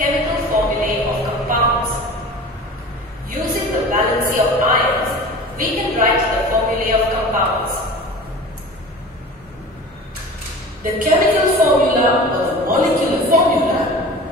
chemical formulae of compounds. Using the valency of ions, we can write the formulae of compounds. The chemical formula or the molecular formula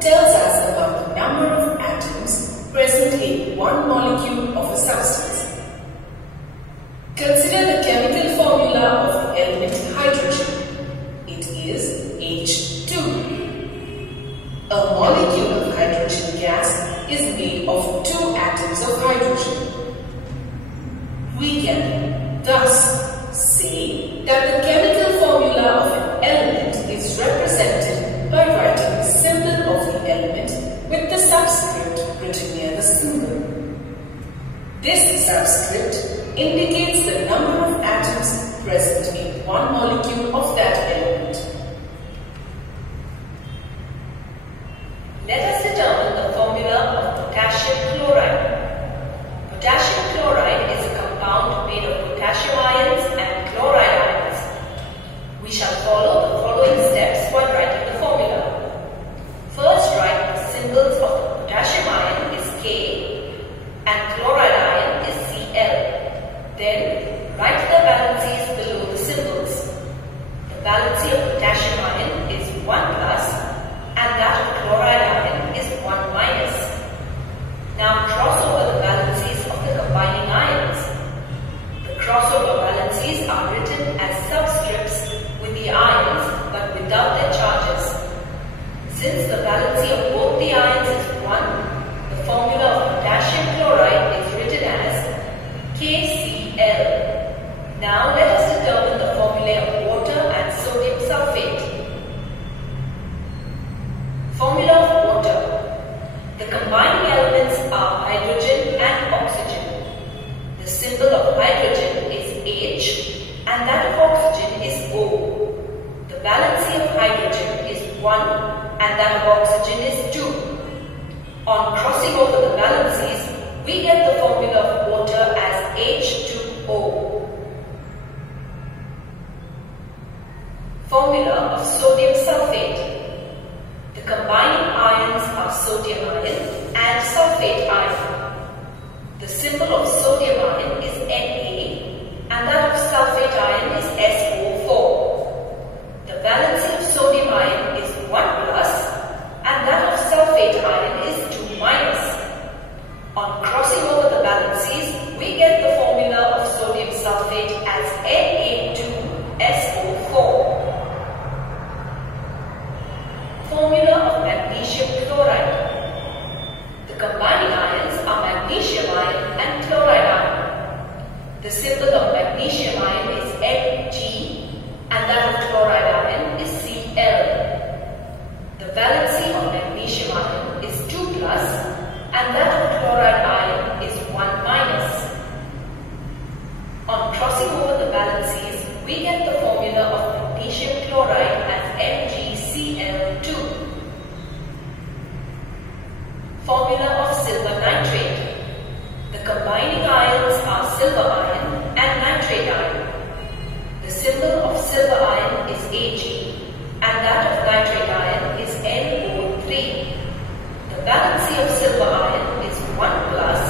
tells us about the number of atoms present in one molecule of a substance. Consider the chemical formula of the element hydrogen. It is H2. A molecule of hydrogen gas is made of 2 atoms of hydrogen. We can thus say that the chemical formula of an element is represented by writing the symbol of the element with the subscript written near the symbol. This subscript indicates the number of atoms present in one molecule of that element. Let us determine the formula of potassium chloride. Potassium chloride is a compound made of potassium ions and chloride ions. We shall follow the following steps while writing the formula. First, write the symbols of the potassium ion is K and chloride ion is Cl. Then, write the valencies below the symbols. The valency of potassium ion is 1 plus and that of chloride ion is 1 minus. Now cross over the valencies of the combining ions. The crossover valencies are written as subscripts with the ions but without their charges. Since the valency of both the ions is 1, the formula of potassium chloride is written as KCl. Now let us determine the formulae of water and sodium sulfate. Formula of water. The combining elements are hydrogen and oxygen. The symbol of hydrogen is H and that of oxygen is O. The valency of hydrogen is 1 and that of oxygen is 2. On crossing over the valencies, we get the formula of water as H2O. Formula of sodium sulfate. The combining ions are sodium ion and sulfate ion. The symbol of sodium ion is Na and that of sulfate ion is SO4. The valency of sodium ion is 1 plus and that of sulfate ion is 2 minus. On crossing over the valencies, we get the formula of sodium sulfate as Na2SO4. Formula of magnesium chloride. The combining ions are magnesium ion and chloride ion. The symbol of magnesium ion is Mg and that of chloride ion is Cl. The valency of magnesium ion is 2 plus and that of chloride ion is 1 minus. On crossing over the valencies, we get the formula of magnesium chloride as MgCl2. Formula of silver nitrate. The combining ions are silver ion and nitrate ion. The symbol of silver ion is Ag and that of nitrate ion is NO3. The valency of silver ion is 1 plus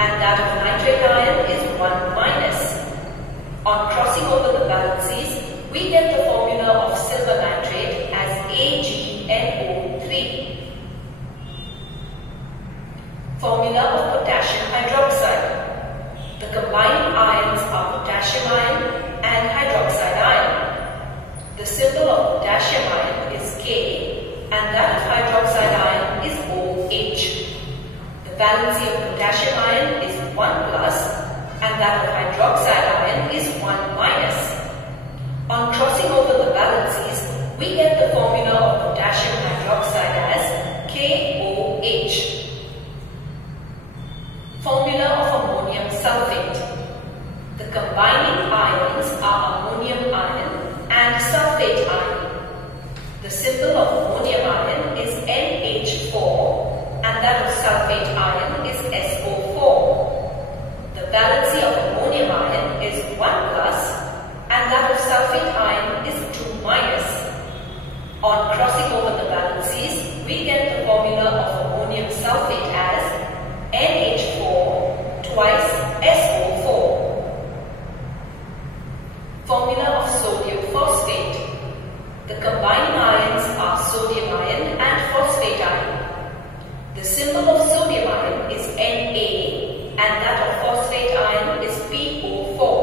and that of nitrate ion is 1 minus. On crossing over the valencies, we get the formula of silver nitrate as AgNO3. Formula of potassium hydroxide. The combining ions are potassium ion and hydroxide ion. The symbol of potassium ion is K and that of hydroxide ion is OH. The valency of potassium ion is 1 plus and that of hydroxide ion is 1 minus. On crossing over the valencies, we get the formula of potassium hydroxide as KOH. Formula of ammonium sulfate. The combining ions are ammonium ion and sulfate ion. The symbol of ammonium ion is NH4 and that of sulfate ion is SO4. The valency of ammonium ion is 1 plus and that of sulfate ion is 2 minus. On crossing over the valencies, we get the formula of ammonium sulfate as NH4 twice SO4. Formula of sodium phosphate. The combining ions are sodium ion and phosphate ion. The symbol of sodium ion is Na and that of phosphate ion is PO4.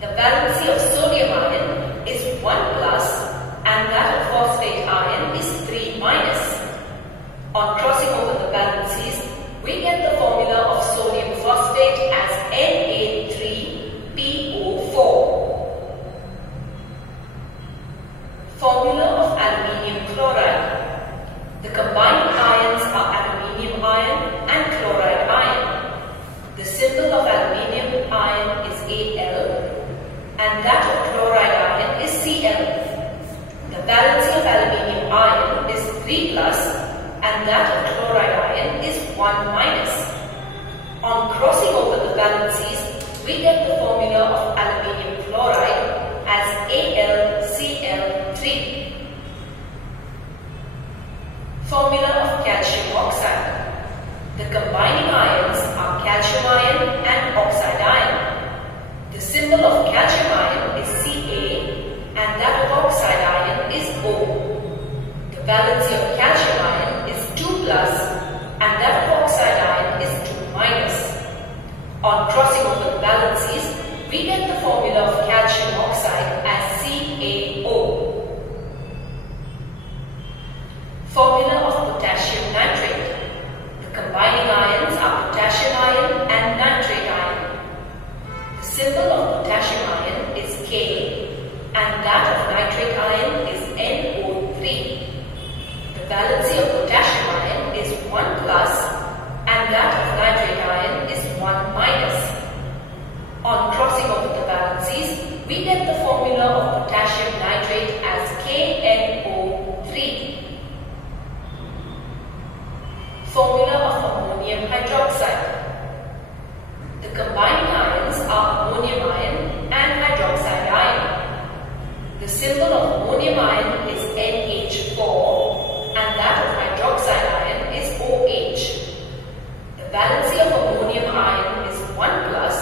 The valency of sodium ion is 1 plus and that of phosphate ion is 3 minus. On crossing over the valencies, we get the formula of sodium phosphate as Na3PO4. Formula of aluminium chloride. The combining ions are aluminium ion and chloride ion. The symbol of aluminium ion is Al and that of chloride ion is Cl. The valency of aluminium ion is 3 plus and that of chloride ion is 1 minus. On crossing over the valencies, we get the formula of aluminium chloride as AlCl3. Formula of calcium oxide. The combining ions are calcium ion and oxide ion. The symbol of calcium ion is Ca and that of oxide ion is O. The valency of calcium ion is 2 plus and that of oxide ion is 2 minus. On crossing over the valencies, we get the formula of calcium oxide as CaO. Formula of potassium nitrate. The combining ions are potassium ion and nitrate ion. The symbol of potassium ion is K and that of nitrate ion is NO3. The valency of potassium ion is 1 plus and that of nitrate ion is 1 minus. On crossing over the valencies, we get the formula of potassium nitrate as KNO3. Formula of ammonium hydroxide. The combining ions are ammonium ion and hydroxide ion. The symbol of ammonium ion is NH4 and that of hydroxide ion is OH. The valency of ammonium ion is 1 plus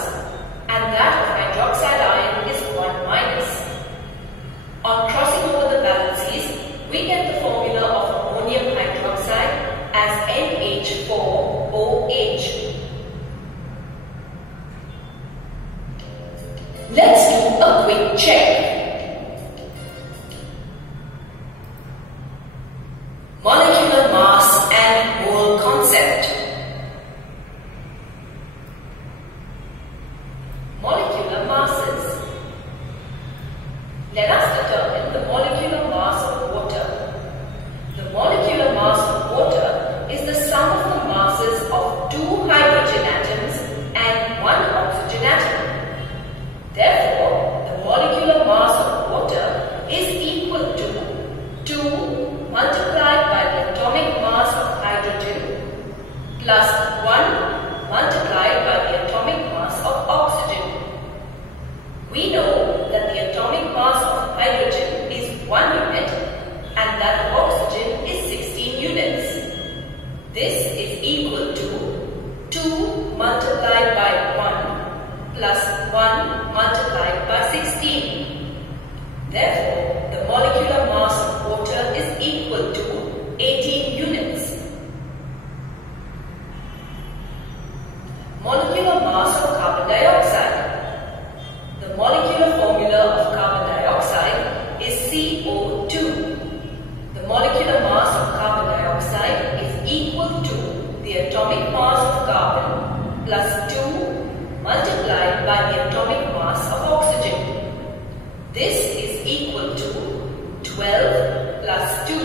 and that of hydroxide ion is 1 minus. On crossing over the valencies, we get the formula of ammonium hydroxide as NH4OH. Let's do a quick check. Molecular mass and mole concept. Molecular masses. Let us determine the molecular mass of water. The molecular mass of water is the sum of the masses of 2 hydrogen atoms and 1 oxygen atom. Therefore, the molecular mass of water is equal to 2 multiplied by the atomic mass of hydrogen plus 1 multiplied by the atomic mass of oxygen. We know that the atomic mass of hydrogen is 1 unit and that of oxygen is 16 units. This is equal to 2 multiplied by 1 plus 1 multiplied by 16. Therefore, the molecular mass of water is equal to 18 units. Molecular mass of carbon dioxide. The molecular formula of carbon dioxide is CO2. The molecular mass of carbon dioxide is equal to the atomic mass of carbon plus 2 multiplied by the atomic mass of oxygen. This is equal to 12 plus 2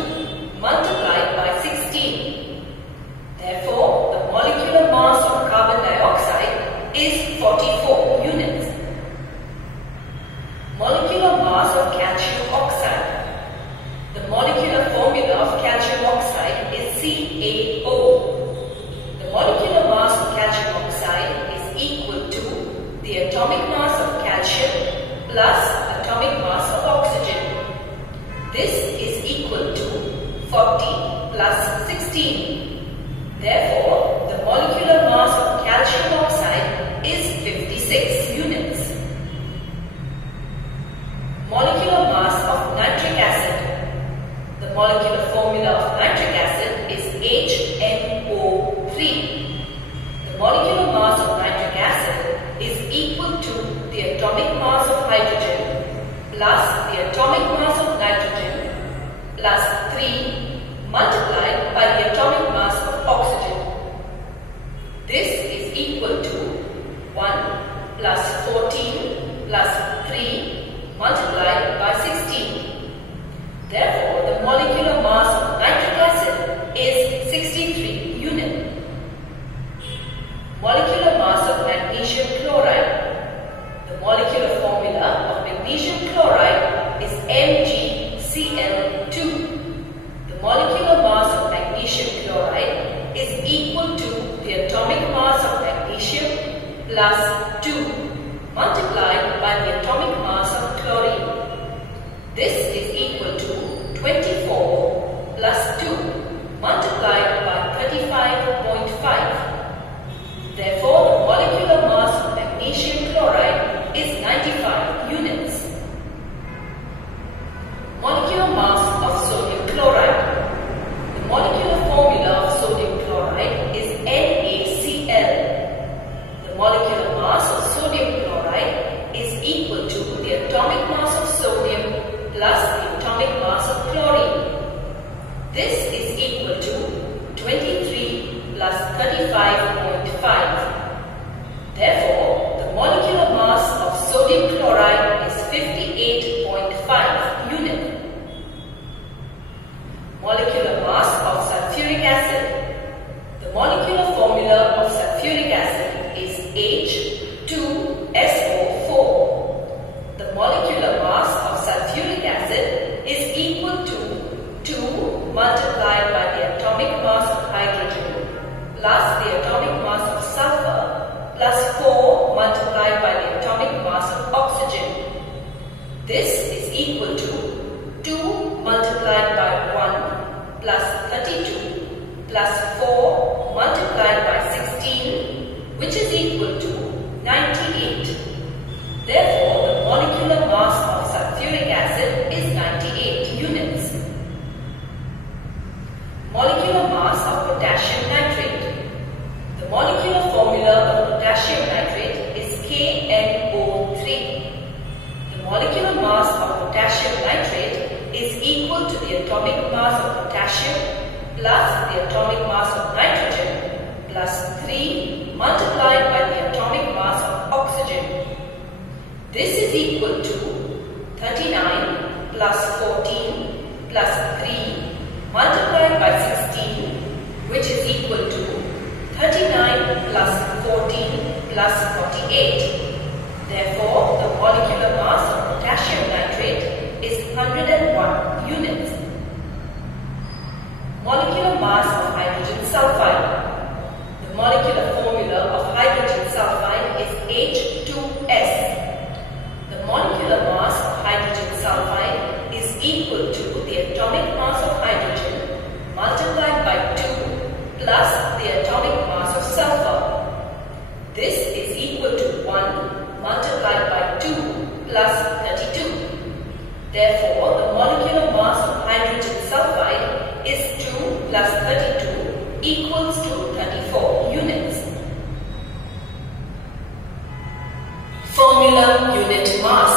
multiplied by 16. Therefore, the molecular mass of carbon dioxide is 44 units. Molecular mass of calcium oxide. The molecular formula of calcium oxide is CaO. The molecular mass of calcium oxide is equal to the atomic mass of calcium plus atomic mass of oxygen. This molecular formula of nitric acid is HNO3. The molecular mass of nitric acid is equal to the atomic mass of hydrogen plus the atomic mass of nitrogen plus 3 multiplied by the atomic mass of oxygen. This is equal to 1 plus 14 plus 3 multiplied by 16. Therefore, the molecular mass of nitric acid is 63 unit. Molecular mass of magnesium chloride. The molecular formula of magnesium chloride is MgCl2. The molecular mass of magnesium chloride is equal to the atomic mass of magnesium plus 2 multiplied by the atomic mass of chlorine. This is equal to 24 plus 2 multiplied by 35.5. Therefore, the molecular mass of magnesium chloride is 95 units. Molecular mass of sodium chloride. The molecular formula of sodium chloride is NaCl. The molecular mass of sodium chloride is equal to the atomic mass of sodium plus the atomic mass of chlorine. This is equal to 23 plus 35.5. Therefore, the molecular mass of sodium chloride is 58.5 unit. Molecular mass of sulfuric acid. The molecular formula of sulfuric acid is H2SO4. The molecular mass of sulfuric acid is equal to 2 multiplied by the atomic mass of hydrogen plus the atomic mass of sulfur plus 4 multiplied by the atomic mass of oxygen. This is equal to 2 multiplied by 1 plus 32 plus 4 multiplied by 16, which is equal to 98. Therefore, the molecular mass of sulfuric acid is 98 units. Molecular mass of potassium nitrate. The molecular formula of potassium nitrate is KNO3. The molecular mass of potassium nitrate is equal to the atomic mass of potassium plus the atomic mass of nitrogen plus 3 multiplied by the atomic mass of oxygen. This is equal to 39 plus 14 plus 3 multiplied by 16, which is equal to 39 plus 14 plus 48. Therefore, the molecular mass of potassium nitrate is 101 units. Molecular mass of hydrogen sulfide. The molecular formula of hydrogen sulfide is H2S. The molecular mass of hydrogen sulfide is equal to the atomic mass of hydrogen multiplied by 2 plus the atomic mass of sulfur. This is equal to 1 multiplied by 2 plus 32. Therefore, the molecular mass of hydrogen sulfide is 2 plus 32 equals to 34 units. Formula unit mass.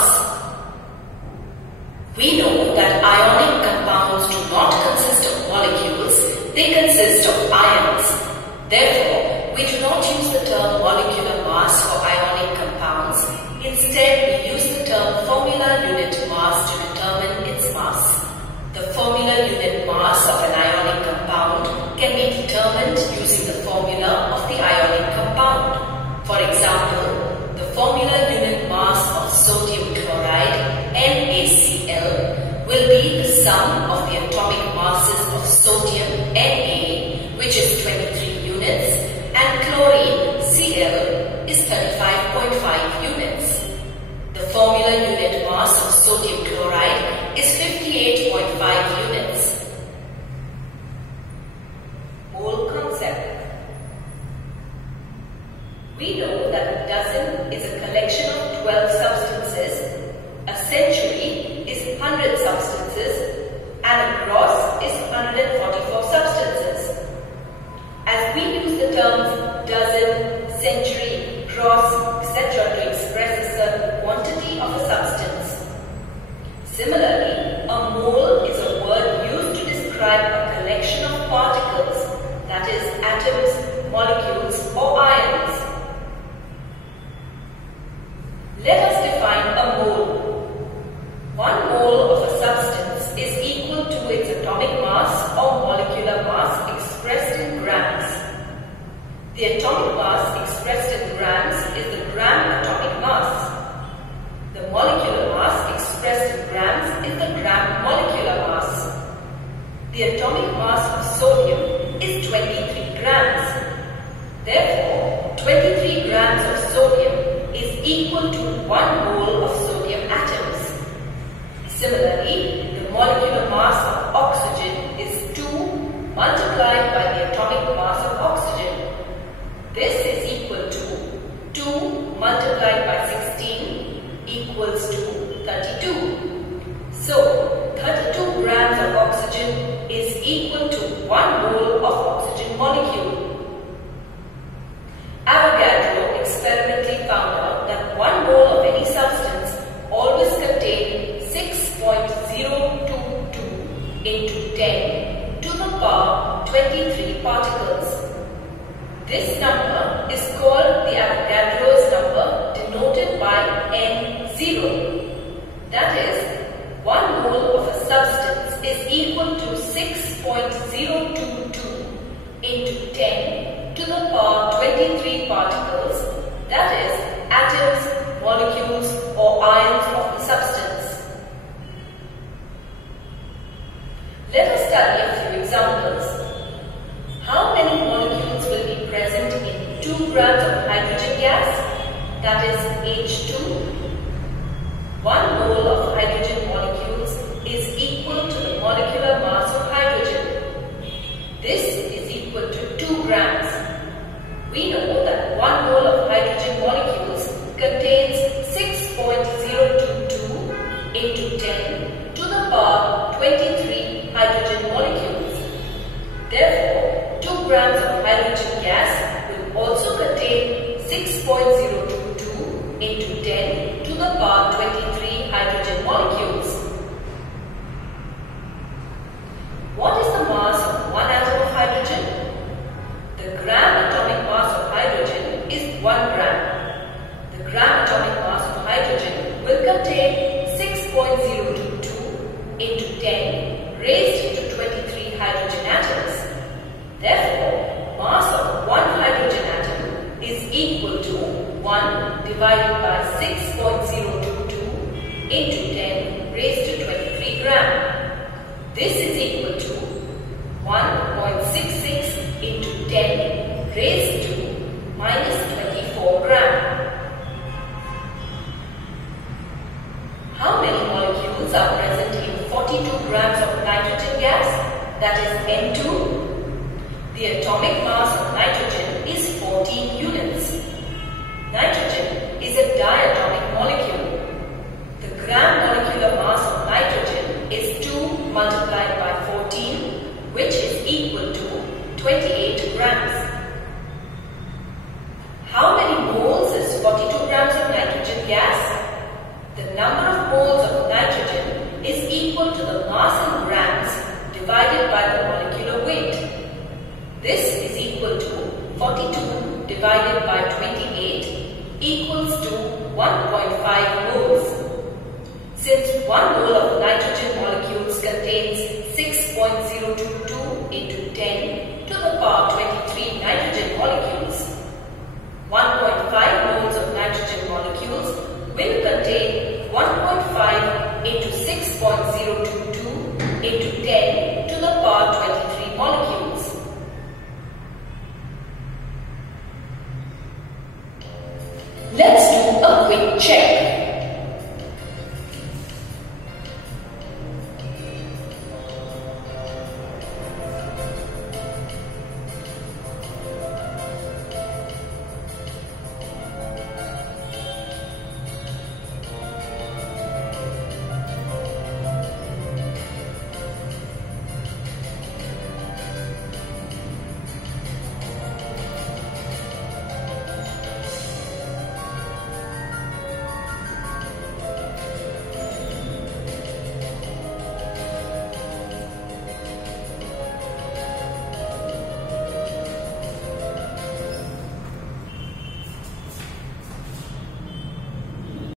We know that ionic compounds do not consist of molecules, they consist of ions. Therefore, we do not use the term molecular mass for ionic compounds. Instead, we use the term formula unit mass to determine its mass. The formula unit mass of an ionic compound can be determined using the formula of the ionic compound. For example, the formula unit mass of sodium chloride, NaCl, will be the sum of the atomic masses of sodium, Na, which is 23 units, and chlorine, Cl, is 35.5 units. The formula unit mass of sodium chloride is 58.5 units. Mole concept. We know that a dozen is a collection of 12 substances, a century is 100 substances, and a gross cross, etc. to express a certain quantity of a substance. Similarly, a mole is a word used to describe a collection of particles, that is, atoms, molecules, or ions. Let us define a mole. 1 mole of a substance is equal to its atomic mass or molecular mass expressed in grams. The atomic mass expressed in grams is the gram atomic mass. The molecular mass expressed in grams is the gram molecular mass. The atomic mass of sodium is 23 grams. Therefore, 23 grams of sodium is equal to 1 mole of sodium atoms. Similarly, the molecular mass of oxygen is 2 multiplied by the atomic mass of oxygen. This is equal to 2 multiplied by 16 equals to 32. So, 32 grams of oxygen is equal to 1 mole of oxygen molecule. Avogadro experimentally found out that 1 mole of any substance always contained 6.022 into 10 to the power 23 particles. This number is called the Avogadro's number, denoted by N0. That is, 1 mole of a substance is equal to 6.022 into 10 to the power 23 particles, that is, atoms, molecules, or ions of the substance. Let us study a few examples. How many molecules will be present in 2 grams of hydrogen gas, that is H2? 1 mole of hydrogen molecules is equal to the molecular mass of hydrogen. This is equal to 2 grams. We know that 1 mole of hydrogen molecules contains 6.022 into 10 to the power 23 hydrogen molecules. Therefore, 2 grams of hydrogen gas will also contain 6.022 into 10 to the power 23 hydrogen molecules. What is the mass of 1 atom of hydrogen? The gram atomic mass of hydrogen is 1 gram. The gram atomic mass of hydrogen will contain 6.022 into 10 raised to 23 hydrogen atoms. Therefore, mass of 1 hydrogen atom is equal to 1 divided by 6.022 into 10 raised to 23 gram. This is equal to 1.66 into 10 raised to minus 24 gram. How many molecules are present in 42 grams of nitrogen gas, that is N2? The atomic mass of nitrogen is 14 units. Nitrogen is a diatomic molecule. The gram molecular mass of nitrogen is 2 multiplied by 14, which is equal to 28 grams. How many moles is 42 grams of nitrogen gas? The number of moles of nitrogen is equal to the mass in grams divided by the molecular weight. This is equal to 42 divided by 28 equals to 1.5 moles. Since 1 mole of nitrogen